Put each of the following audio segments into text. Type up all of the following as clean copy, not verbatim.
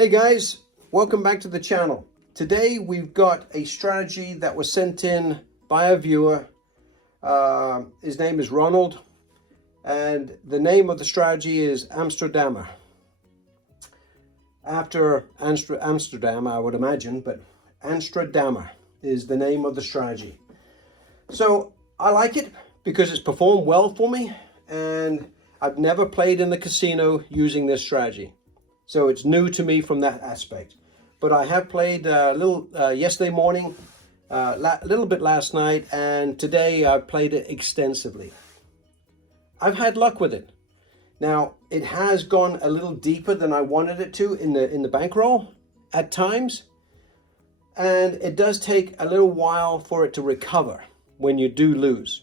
Hey guys, welcome back to the channel. Today we've got a strategy that was sent in by a viewer. His name is Ronald, and the name of the strategy is AMSTERDAMER. After Amsterdam, I would imagine, but AMSTERDAMER is the name of the strategy. So I like it because it's performed well for me, and I've never played in the casino using this strategy. So it's new to me from that aspect. But I have played a little yesterday morning, a little bit last night, and today I've played it extensively. I've had luck with it. Now, it has gone a little deeper than I wanted it to in the bankroll at times. And it does take a little while for it to recover when you do lose.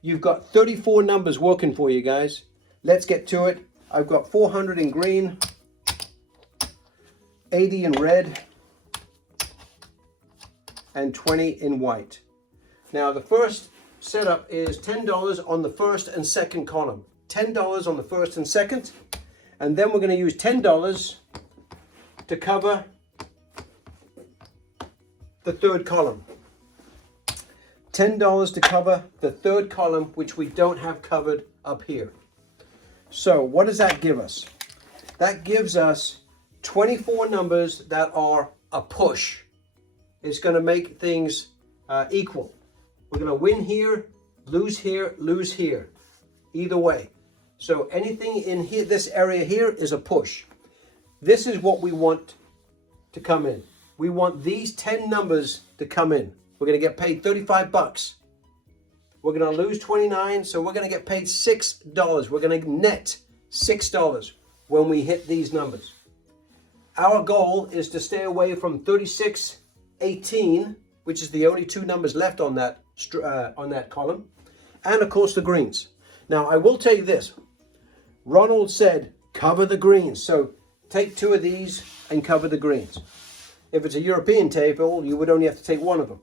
You've got 34 numbers working for you guys. Let's get to it. I've got 400 in green, 80 in red, and 20 in white. Now the first setup is $10 on the first and second column. $10 on the first and second, and then we're going to use $10 to cover the third column. $10 to cover the third column, which we don't have covered up here. So what does that give us? That gives us 24 numbers that are a push. It's going to make things equal. We're going to win here, lose here, either way. So anything in here, this area here is a push. This is what we want to come in. We want these 10 numbers to come in. We're going to get paid 35 bucks. We're going to lose 29, so we're going to get paid $6. We're going to net $6 when we hit these numbers. Our goal is to stay away from 36.18, which is the only two numbers left on that column, and of course the greens. Now I will tell you this, Ronald said cover the greens, so take two of these and cover the greens. If it's a European table, you would only have to take one of them.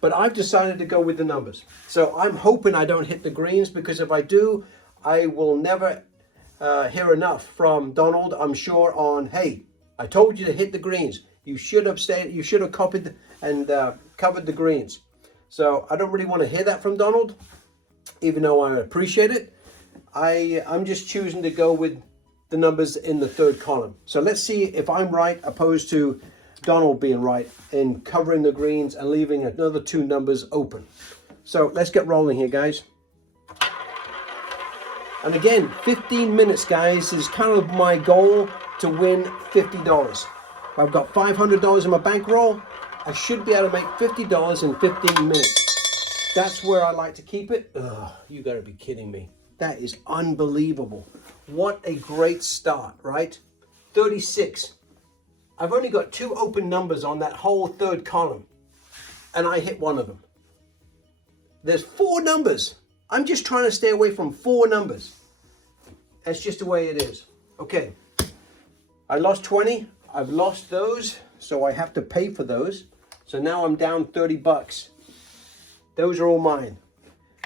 But I've decided to go with the numbers. So I'm hoping I don't hit the greens, because if I do, I will never hear enough from Donald, I'm sure, on, hey, I told you to hit the greens. You should have stayed, you should have copied and covered the greens. So I don't really want to hear that from Donald, even though I appreciate it. I'm just choosing to go with the numbers in the third column. So let's see if I'm right, opposed to Donald being right in covering the greens and leaving another two numbers open. So let's get rolling here, guys. And again, 15 minutes, guys, is kind of my goal to win $50. I've got $500 in my bankroll. I should be able to make $50 in 15 minutes. That's where I like to keep it. Ugh, you gotta be kidding me. That is unbelievable. What a great start, right? 36. I've only got two open numbers on that whole third column, and I hit one of them. There's four numbers. I'm just trying to stay away from four numbers. That's just the way it is. Okay, I lost 20. I've lost those, so I have to pay for those. So now I'm down 30 bucks. Those are all mine.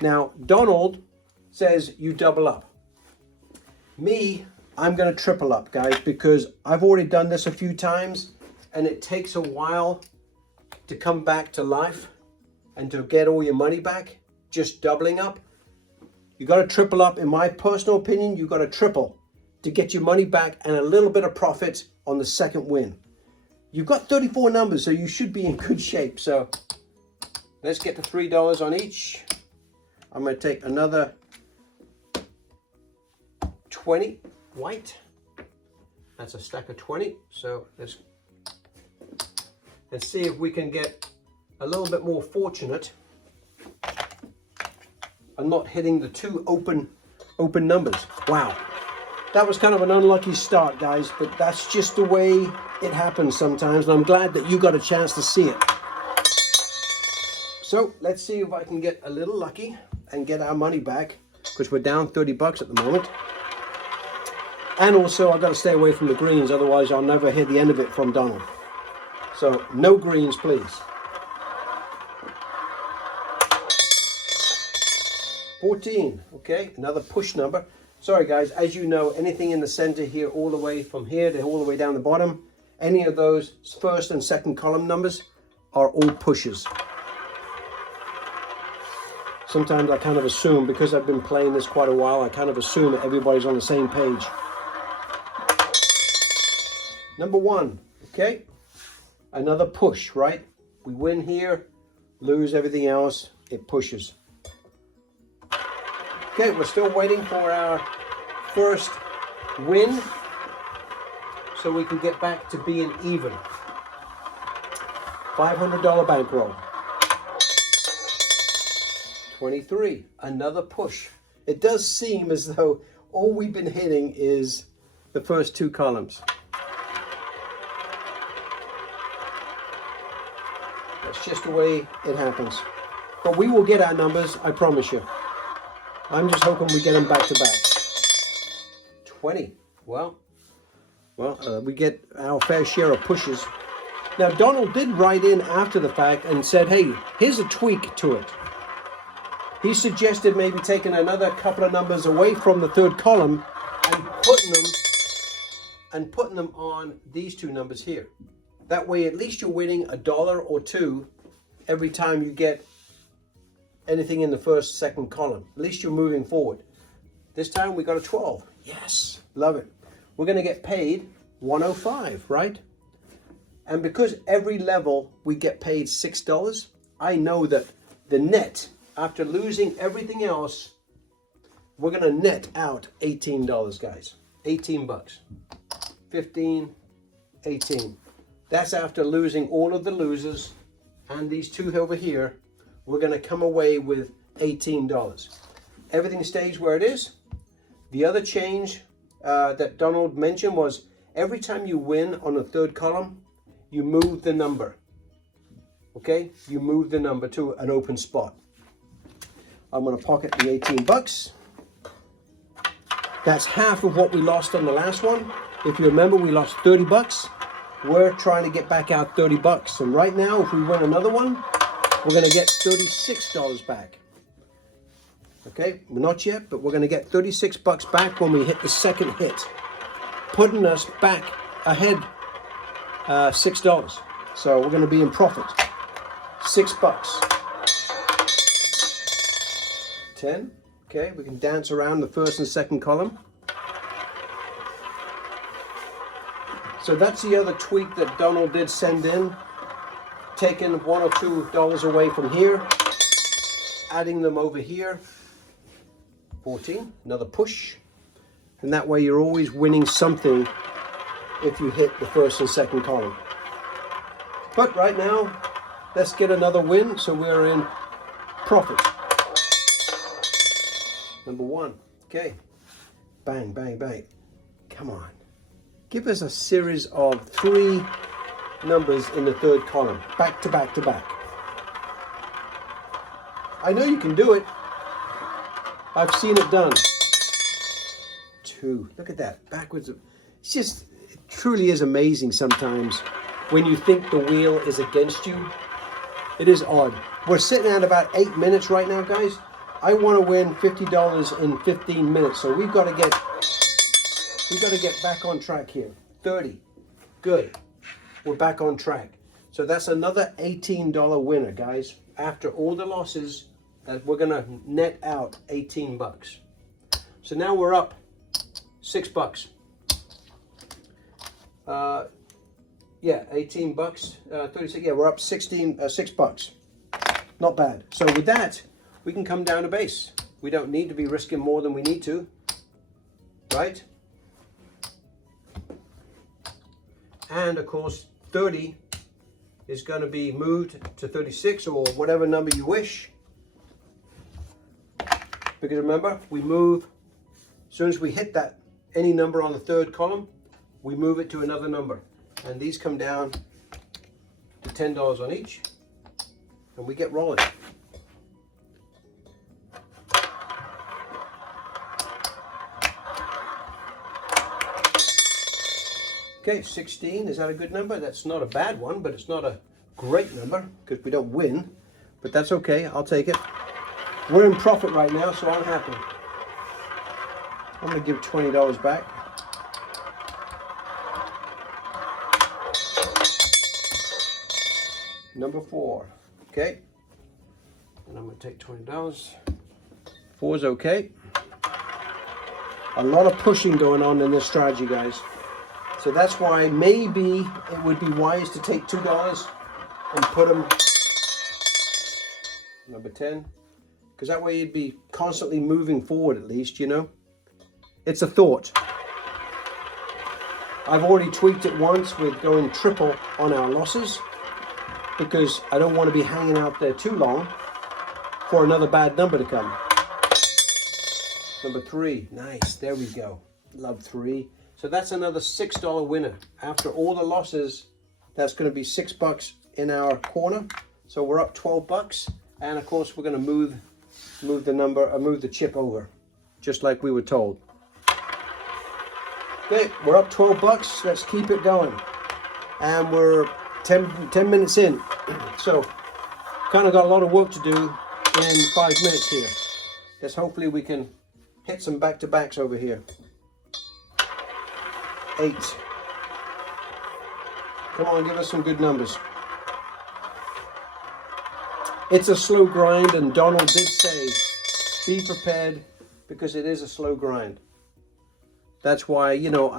Now, Donald says you double up. Me, I'm going to triple up, guys, because I've already done this a few times, and it takes a while to come back to life and to get all your money back, just doubling up. You got to triple up. In my personal opinion, you got to triple to get your money back and a little bit of profit on the second win. You've got 34 numbers, so you should be in good shape. So let's get to $3 on each. I'm going to take another 20 white. That's a stack of 20. So let's see if we can get a little bit more fortunate. I'm not hitting the two open numbers. Wow. That was kind of an unlucky start, guys, but that's just the way it happens sometimes, and I'm glad that you got a chance to see it. So let's see if I can get a little lucky and get our money back, because we're down 30 bucks at the moment. And also I've got to stay away from the greens, otherwise I'll never hear the end of it from Donald. So no greens, please. 14, okay, another push number. Sorry guys, as you know, anything in the center here, all the way from here to all the way down the bottom, any of those first and second column numbers are all pushes. Sometimes I kind of assume, because I've been playing this quite a while, I kind of assume that everybody's on the same page. Number 1, okay? Another push, right? We win here, lose everything else, it pushes. Okay, we're still waiting for our first win so we can get back to being even. $500 bankroll. 23, another push. It does seem as though all we've been hitting is the first 2 columns. That's just the way it happens. But we will get our numbers, I promise you. I'm just hoping we get them back to back. 20. Well, we get our fair share of pushes. Now, Donald did write in after the fact and said, hey, here's a tweak to it. He suggested maybe taking another couple of numbers away from the 3rd column and putting them on these 2 numbers here. That way, at least you're winning $1 or 2 every time you get anything in the 1st, 2nd column. At least you're moving forward. This time we got a 12. Yes, love it. We're going to get paid $105, right? And because every level we get paid $6, I know that the net, after losing everything else, we're going to net out $18, guys. 18 bucks. 15, 18. That's after losing all of the losers and these 2 over here. We're going to come away with $18. Everything stays where it is. The other change that Donald mentioned was every time you win on the 3rd column, you move the number. Okay? You move the number to an open spot. I'm going to pocket the 18 bucks. That's half of what we lost on the last one. If you remember, we lost 30 bucks. We're trying to get back out 30 bucks. And right now, if we win another one, we're going to get $36 back. Okay, we're not yet, but we're going to get 36 bucks back when we hit the 2nd hit, putting us back ahead $6. So we're going to be in profit. 6 bucks. 10. Okay, we can dance around the 1st and 2nd column. So that's the other tweak that Donald did send in. Taking $1 or $2 away from here, adding them over here. 14, another push. And that way you're always winning something if you hit the 1st and 2nd column. But right now, let's get another win so we're in profit. Number 1, okay. Bang, bang, bang. Come on. Give us a series of 3 numbers in the 3rd column, back to back to back. I know you can do it. I've seen it done. 2. Look at that. Backwards. It's just, it truly is amazing sometimes when you think the wheel is against you. It is odd. We're sitting at about 8 minutes right now, guys. I want to win $50 in 15 minutes, so we've got to get back on track here. 30. Good. We're back on track. So that's another $18 winner, guys. After all the losses, we're going to net out 18 bucks. So now we're up 6 bucks. Yeah, 18 bucks, 36. Yeah, we're up 6 bucks. Not bad. So with that, we can come down to base. We don't need to be risking more than we need to, right? And of course, 30 is going to be moved to 36 or whatever number you wish. Because remember, we move, as soon as we hit that, any number on the 3rd column, we move it to another number. And these come down to $10 on each, and we get rolling. Okay, 16, is that a good number? That's not a bad one, but it's not a great number because we don't win, but that's okay, I'll take it. We're in profit right now, so I'm happy. I'm gonna give $20 back. Number 4, okay. And I'm gonna take $20. 4 is okay. A lot of pushing going on in this strategy, guys. So that's why maybe it would be wise to take $2 and put them number 10, because that way you'd be constantly moving forward at least, you know. It's a thought. I've already tweaked it once with going triple on our losses, because I don't want to be hanging out there too long for another bad number to come. Number 3, nice, there we go. Love 3. So that's another $6 winner. After all the losses, that's going to be $6 in our corner. So we're up $12, and of course we're going to move the chip over, just like we were told. Okay, we're up $12. Let's keep it going, and we're 10 minutes in. So kind of got a lot of work to do in 5 minutes here. Let's hopefully we can hit some back-to-backs over here. 8. Come on, give us some good numbers. It's a slow grind, and Donald did say, be prepared, because it is a slow grind. That's why, you know,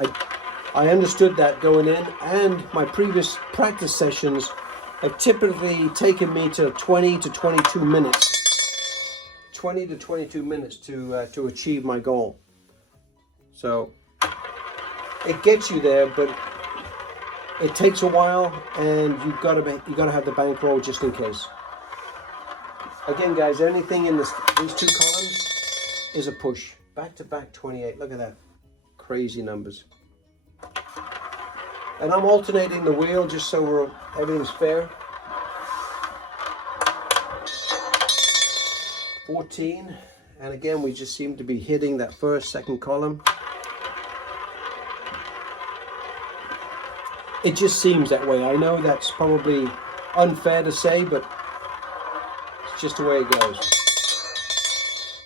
I understood that going in, and my previous practice sessions have typically taken me to 20 to 22 minutes. 20 to 22 minutes to achieve my goal. So it gets you there, but it takes a while, and you gotta have the bankroll just in case. Again, guys, anything in these 2 columns is a push. Back to back 28. Look at that. Crazy numbers. And I'm alternating the wheel just so everything's fair. 14. And again, we just seem to be hitting that first, second column. It just seems that way. I know that's probably unfair to say, but it's just the way it goes.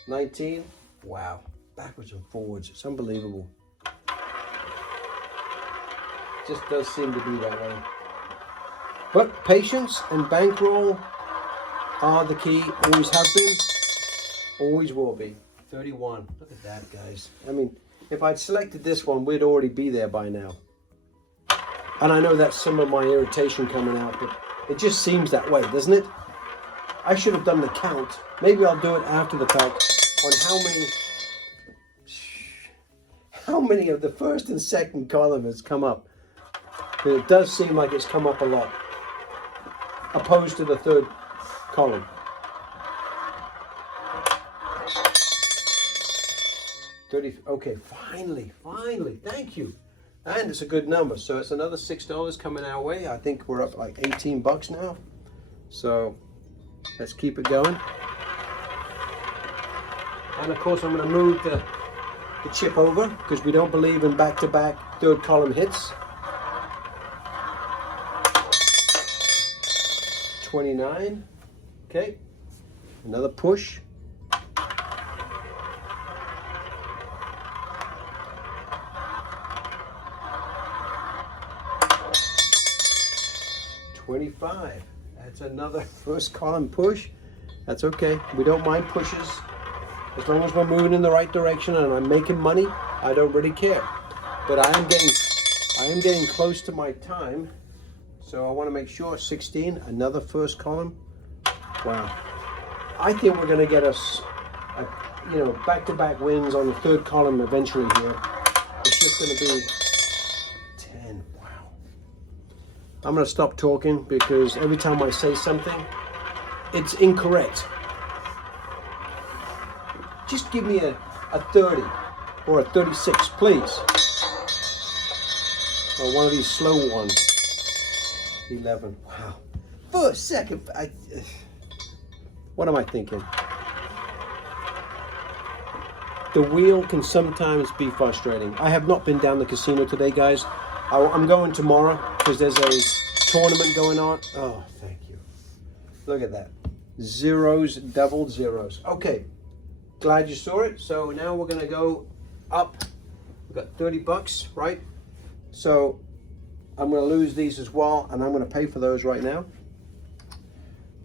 19. Wow. Backwards and forwards. It's unbelievable. Just does seem to be that way. But patience and bankroll are the key. Always have been. Always will be. 31. Look at that, guys. I mean, if I'd selected this one, we'd already be there by now. And I know that's some of my irritation coming out, but it just seems that way, doesn't it? I should have done the count. Maybe I'll do it after the fact on how many of the first and second column has come up. But it does seem like it's come up a lot, opposed to the third column. 30. Okay, finally, thank you. And it's a good number, so it's another $6 coming our way. I think we're up like $18 now. So let's keep it going. And of course, I'm going to move the chip over, because we don't believe in back-to-back third column hits. 29. Okay, another push. 25. That's another first column push. That's okay. We don't mind pushes. As long as we're moving in the right direction and I'm making money, I don't really care. But I am getting close to my time. So I want to make sure. 16, another first column. Wow. I think we're going to get us, back-to-back wins on the third column eventually here. It's just going to be 10. Wow. I'm going to stop talking, because every time I say something, it's incorrect. Just give me a 30 or a 36, please. Or one of these slow ones. 11. Wow. For a second, what am I thinking? The wheel can sometimes be frustrating. I have not been down the casino today, guys. I'm going tomorrow because there's a tournament going on. Oh, thank you. Look at that. Zeros, double zeros. Okay. Glad you saw it. So now we're going to go up. We've got 30 bucks, right? So I'm going to lose these as well, and I'm going to pay for those right now.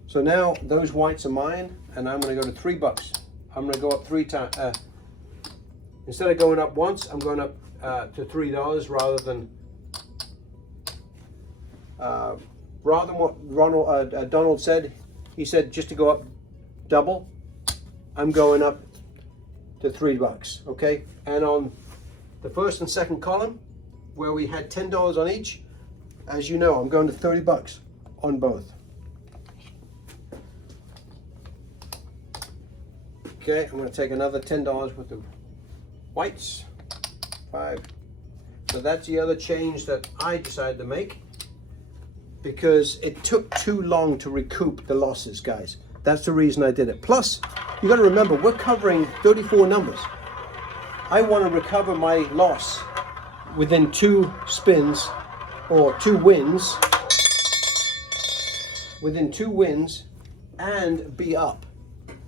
So now those whites are mine, and I'm going to go to 3 bucks. I'm going to go up 3 times. Instead of going up once, I'm going up to $3 rather than what Donald said. He said just to go up double. I'm going up to 3 bucks. Okay, and on the first and second column, where we had $10 on each, as you know, I'm going to 30 bucks on both. Okay, I'm going to take another $10 worth of whites. 5. So that's the other change that I decided to make, because it took too long to recoup the losses, guys. That's the reason I did it. Plus, you got to remember, we're covering 34 numbers. I want to recover my loss within 2 spins, or 2 wins, within 2 wins, and be up.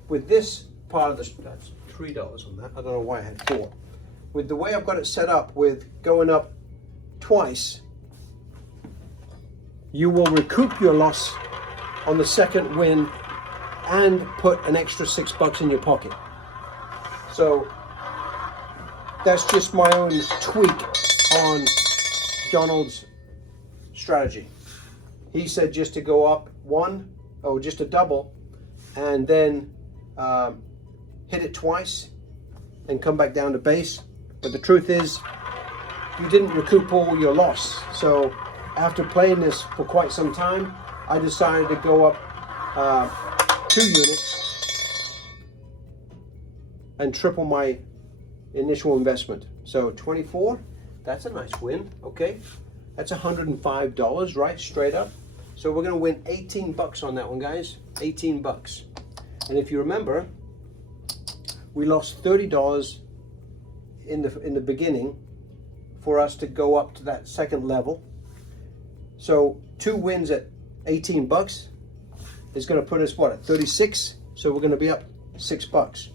With this part of this, that's $3 on that. I don't know why I had 4. With the way I've got it set up, with going up twice, you will recoup your loss on the second win and put an extra 6 bucks in your pocket. So that's just my own tweak on Donald's strategy. He said just to go up 1, or just a double, and then hit it twice and come back down to base. But the truth is, you didn't recoup all your loss. So after playing this for quite some time, I decided to go up 2 units and triple my initial investment. So 24, that's a nice win. Okay, that's $105, right, straight up. So we're going to win 18 bucks on that one, guys. 18 bucks. And if you remember, we lost $30 in the beginning for us to go up to that second level. So 2 wins at 18 bucks is going to put us, what, at 36? So we're going to be up 6 bucks.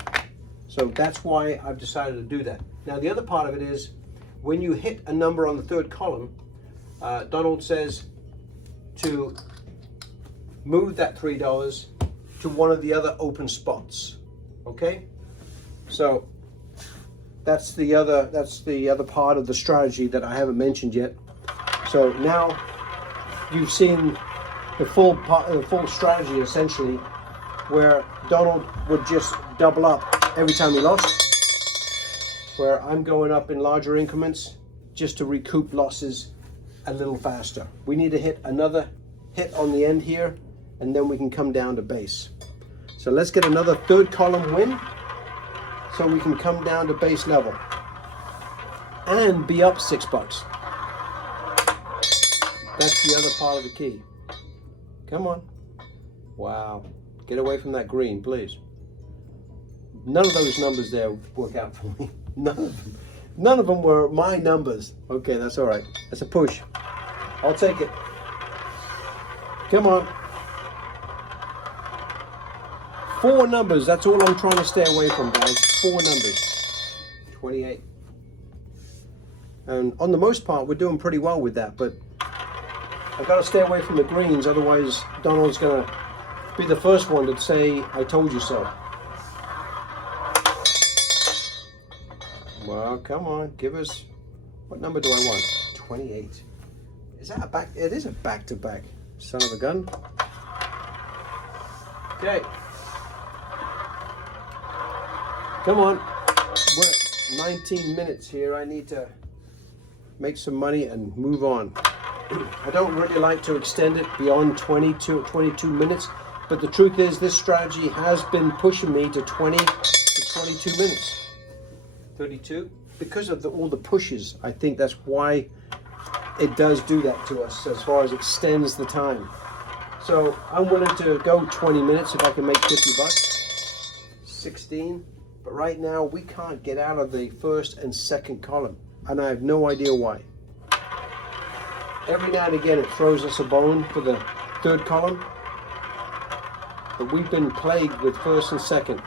So that's why I've decided to do that. Now the other part of it is, when you hit a number on the third column, Donald says to move that $3 to one of the other open spots. Okay, so that's the other part of the strategy that I haven't mentioned yet. So now you've seen the full strategy, essentially, where Donald would just double up every time he lost, where I'm going up in larger increments just to recoup losses a little faster. We need to hit another hit on the end here, and then we can come down to base. So let's get another third column win so we can come down to base level and be up 6 bucks. That's the other part of the key. Come on. Wow. Get away from that green, please. None of those numbers there work out for me. None of them. None of them were my numbers. Okay, that's all right. That's a push. I'll take it. Come on. 4 numbers. That's all I'm trying to stay away from, guys. 4 numbers. 28. And on the most part, we're doing pretty well with that, but I've got to stay away from the greens, otherwise Donald's going to be the first one to say, I told you so. Well, come on, give us, what number do I want? 28. Is that a back? It is a back-to-back, son of a gun. Okay. Come on. We're at 19 minutes here. I need to make some money and move on. I don't really like to extend it beyond 22 minutes, but the truth is this strategy has been pushing me to 20 to 22 minutes. 32, because of all the pushes. I think that's why it does do that to us as far as extends the time. So I'm willing to go 20 minutes if I can make 50 bucks. 16, but right now we can't get out of the first and second column, and I have no idea why. Every now and again it throws us a bone for the third column, but we've been plagued with first and second.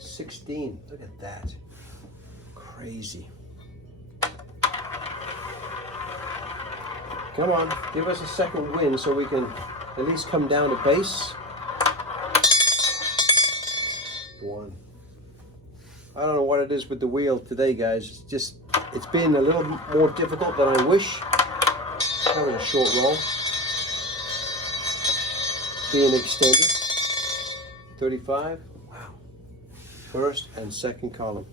16. 16. Look at that. Crazy. Come on, give us a second win so we can at least come down to base. 1. I don't know what it is with the wheel today, guys. It's been a little more difficult than I wish. Having a short roll. Being extended. 35. Wow. First and second column.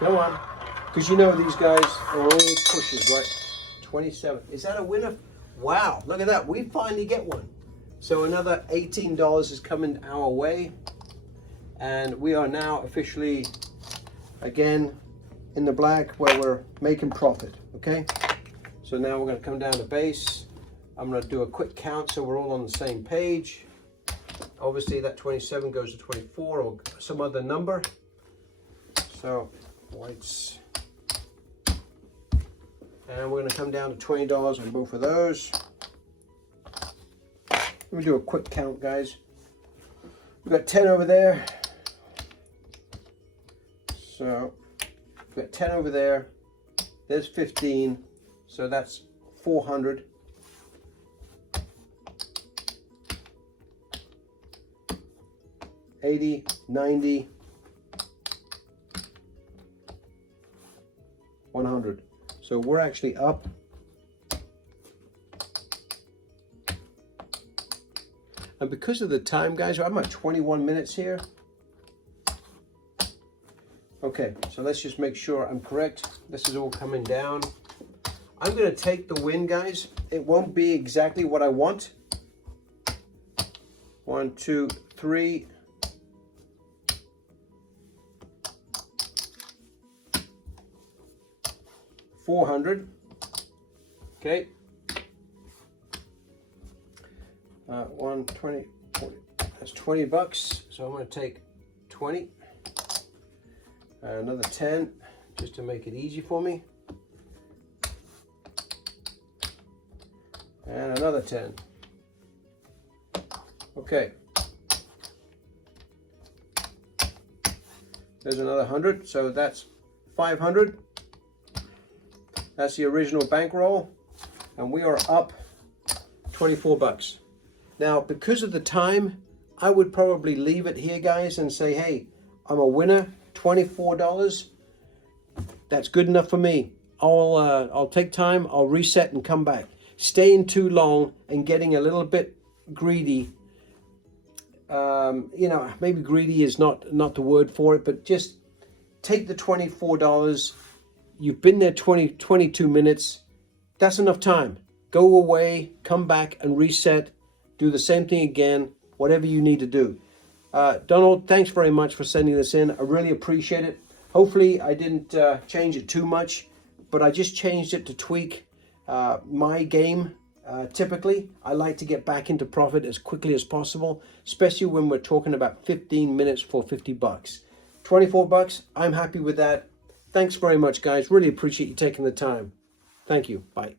Come on. Because you know these guys are all pushes, right? 27. Is that a winner? Wow, look at that. We finally get one. So another $18 is coming our way. And we are now officially, again, in the black where we're making profit, okay? So now we're going to come down to base. I'm going to do a quick count so we're all on the same page. Obviously that 27 goes to 24 or some other number. So whites. And we're going to come down to $20 on both of those. Let me do a quick count, guys. We've got 10 over there. So we've got 10 over there. There's 15. So that's 400. $80, $90, $100. So we're actually up. And because of the time, guys, I'm at 21 minutes here. Okay, so let's just make sure I'm correct. This is all coming down. I'm going to take the win, guys. It won't be exactly what I want. 1, 2, 3. $400. Okay. 120, 40. That's $20. So I'm going to take 20. Another 10, just to make it easy for me. And another 10. Okay. There's another 100. So that's 500. That's the original bankroll, and we are up $24. Now, because of the time, I would probably leave it here, guys, and say, hey, I'm a winner, $24. That's good enough for me. I'll take time, I'll reset and come back. Staying too long and getting a little bit greedy, you know, maybe greedy is not the word for it, but just take the $24. You've been there 22 minutes. That's enough time. Go away, come back and reset. Do the same thing again, whatever you need to do. Donald, thanks very much for sending this in. I really appreciate it. Hopefully I didn't change it too much, but I just changed it to tweak my game. Typically, I like to get back into profit as quickly as possible, especially when we're talking about 15 minutes for $50. $24, I'm happy with that. Thanks very much, guys. Really appreciate you taking the time. Thank you. Bye.